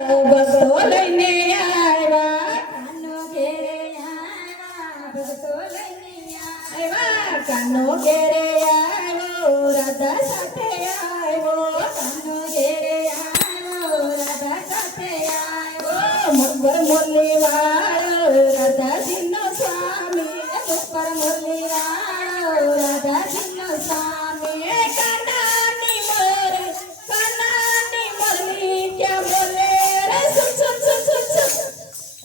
ભક્તો લઈને આવ્યા કાનો ઘેરે આવ્યા ભક્તો લઈને આવ્યા કાનો ઘેરે આવ્યો રાધા સાથે આવ્યો કાનો ઘેરે આવ્યો રાધા સાથે આવ્યો મકબર મુરલી વાળો રાધાજીનો સ્વામી મકબર મુરલી વાળો રાધાજીનો સ્વામી કાનાની મુરલી ક્યાં બોલે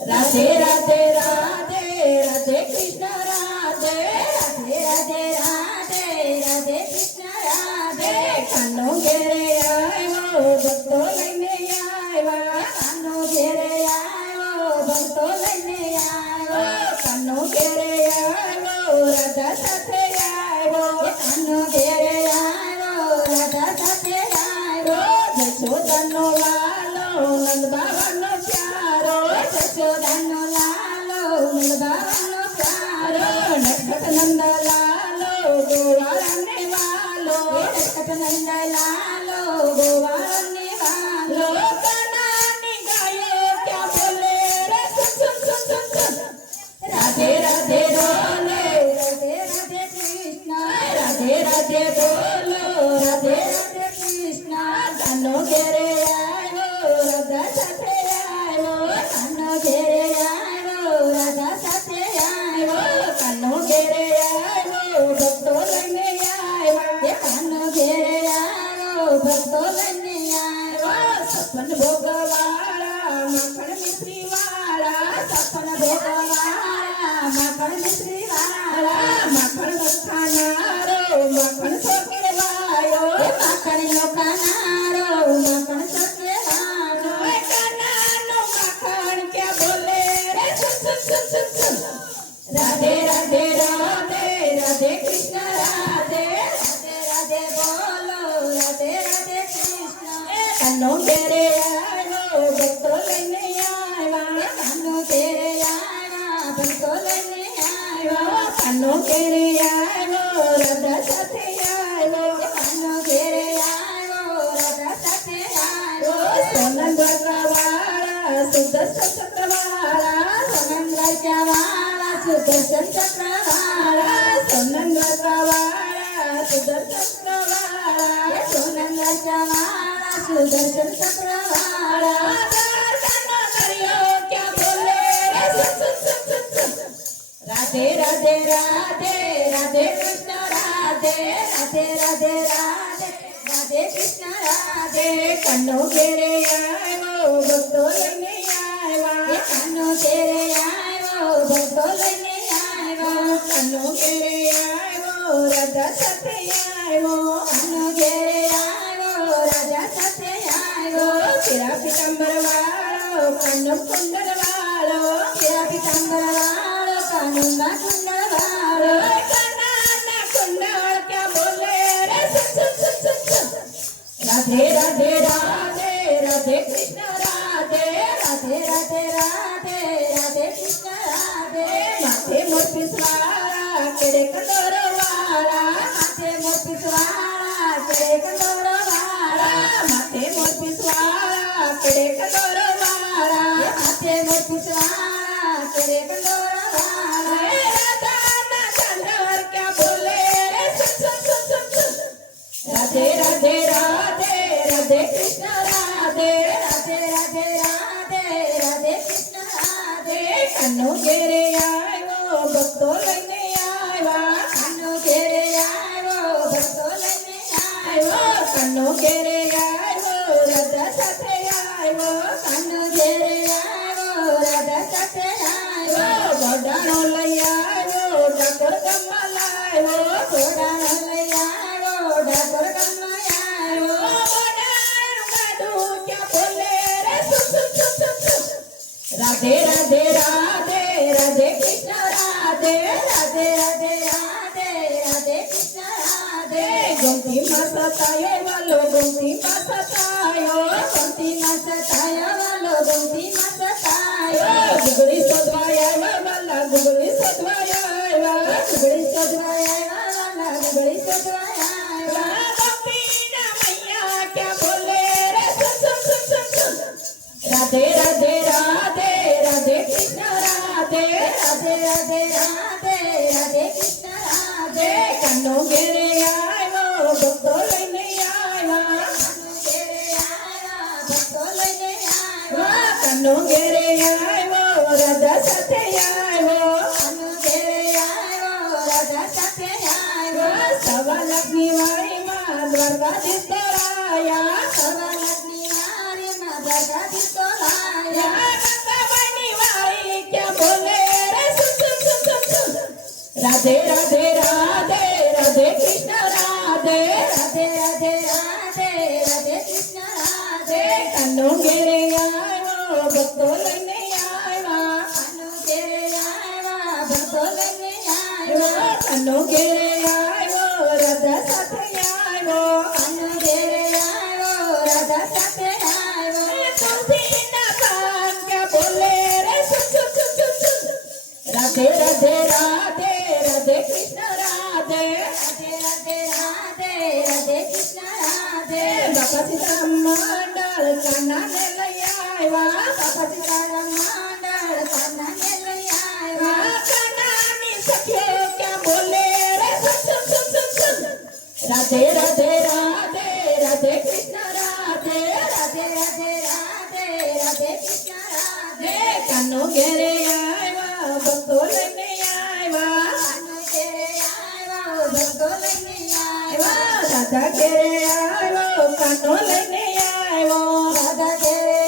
राधे राधे राधे राधे कृष्ण राधे राधे राधे राधे राधे कृष्ण राधे कानो घेरे आयो भक्तो लईने आया कानो घेरे आयो भक्तो लईने आयो कानो घेरे आयो राधा साथे आयो कानो घेरे आयो राधा साथे आयो जशोदानो लालो नंद बाबानो प्यारो जशोदानो लालो नंद बाबानो प्यारो नटखट नंद लालो गोवाळाने वालो नटखट नंद लालो गोवाळाने वालो कानानी गायो क्या बोले रे सुन सुन सुन सुन सुन राधे राधे बोले राधे राधे कृष्ण राधे राधे बोलो राधे राधे कृष्ण कानो घेरे आयो राधा साथे आयो कानो घेरे आयो राधा साथे आयो कानो घेरे आयो भक्तो लईने आयो कानो घेरे आयो भक्तो लईने आयो सपन भोगवाळा माखण मिश्री वाळा सपन भोगवाळा माखण मिश्री वाळा माखण खानारो माखण सोके वायो माखण नो खानारो माखण सोके वायो कानानो माखण क्या बोले रे सुन सुन सुन सुन सुन राधे राधे राधे राधे कृष्ण राधे राधे राधे बोलो राधे राधे कृष्ण कानो घेरे आयो भक्तो लईने आया कानो घेरे आया भक्तो लईने आया कानो घेरे आयो राधा साथे आयो कानो घेरे आयो राधा साथे आयो सोनंद वाळा सुदर्शन चक्रवाळा सोनंद वाळा सुदर्शन चक्रवाळा सोनंद वाळा सुदर्शन चक्रवाळा सोनंद वाळा सुदर्शन चक्रवाळा दादानो दरियो क्या बोले रे सुन सुन सुन सुन सुन राधे राधे राधे राधे कृष्ण राधे राधे राधे राधे राधे कृष्ण राधे कानो घेरे आयो भक्तो लईने आया कानो घेरे आयो भक्तो लईने आयो कानो घेरे आयो राधा साथे आयो कानो घेरे आयो राधा साथे आयो पीरा पीतांबर वाळो कानो कुंडल वाळो पीरा पीतांबर वाळो कानो कुंडल वाळो कानाना कुंडल क्या बोले रे सुन सुन सुन सुन सुन राधे राधे राधे राधे कृष्ण राधे राधे राधे राधे राधे कृष्ण राधे माथे मोर पिसवाळा केडे कंदोर वाळा माथे मोर पिसवाळा केडे कंदोर वाळा माथे मोर पिसवाळा केडे कंदोर वाळा माथे मोर पिसवाळा केडे कंदोर वाळा राधाना चांदवर क्या बोले रे सुन सुन सुन सुन सुन राधे राधे राधे राधे कृष्ण राधे राधे राधे राधे राधे कृष्ण राधे कानो घेरे आयो भक्तो लईने आया कानो घेरे आयो भक्तो लईने आयो कानो घेरे आयो राधा साथे आयो कानो घेरे आयो राधा साथे आयो घोडानो लई आयो ડાકોર ગામમાં લાવ્યો ઘોડાનો લઈ આવ્યો ડાકોર ગામમાં આવ્યો ઘોડાનું ગાડું ક્યાં બોલે રે સુન સુન સુન સુન સુન રાધે રાધે રાધે રાધે કૃષ્ણ રાધે રાધે રાધે રાધે રાધે કૃષ્ણ રાધે ગોમતીમાં સતાયો વાલો ગોમતીમાં સતાયો ગોમતીમાં સતાયો વાલો ગોમતીમાં સતાયો ગુગળી શોધવાયા વાલા ગુગળી શોધવાયા ગુગળી શોધવાયા વાલા ગુગળી શોધવાયા ગોપીના મૈયા ક્યાં બોલે રે સુન સુન સુન સુન સુન રાધે રાધે રાધે રાધે કૃષ્ણ રાધે રાધે રાધે રાધે રાધે કૃષ્ણ રાધે કાનો ઘેરે આવ્યો ભક્તો લઈને આવ્યા કાનો ઘેરે આવ્યા ભક્તો લઈને આવ્યા કાનો ઘેરે આવ્યો રાધા સાથે આવ્યો કાનો ઘેરે આવ્યો રાધા સાથે આવ્યો સવા લાખની વાડીમાં દ્વારકાધીશ તોરાયા સવા લાખની વાડીમાં દ્વારકાધીશ તોરાયા ગંગાબાઈની વાડી ક્યાં બોલે રે સુન સુન સુન સુન સુન રાધે રાધે રાધે રાધે કૃષ્ણ રાધે રાધે રાધે રાધે રાધે કૃષ્ણ રાધે કાનો ઘેરે આવ્યો ભક્તો લઈને આવ્યા કાનો ઘેરે આવ્યા ભક્તો લઈને આવ્યા કાનો ઘેરે આવ્યો રાધા સાથે આવ્યો કાનો ઘેરે આવ્યો રાધા સાથે આવ્યો તુલસીના પાન ક્યાં બોલે રે સુન સુન સુન સુન સુન રાધે રાધે રાધે રાધે કૃષ્ણ રાધે રાધે રાધે રાધે રાધે કૃષ્ણ રાધે બાપા સીતારામ મંડળ કાનાને લઈ આવ્યા બાપા સીતારામ મંડળ કાનાને લઈ આવ્યા કાનાની સખીઓ ક્યાં બોલે રે સુન સુન સુન સુન સુન રાધે રાધે રાધે રાધે કૃષ્ણ રાધે રાધે રાધે રાધે રાધે કૃષ્ણ રાધે કાનો ઘેરે આવ્યા ભક્તો લઈને આવ્યા કાનો ઘેરે આવ્યા ભક્તો લઈને આવ્યા રાધા ઘેરે આવ્યો કાનો લઈને આવ્યો રાધા ઘેરે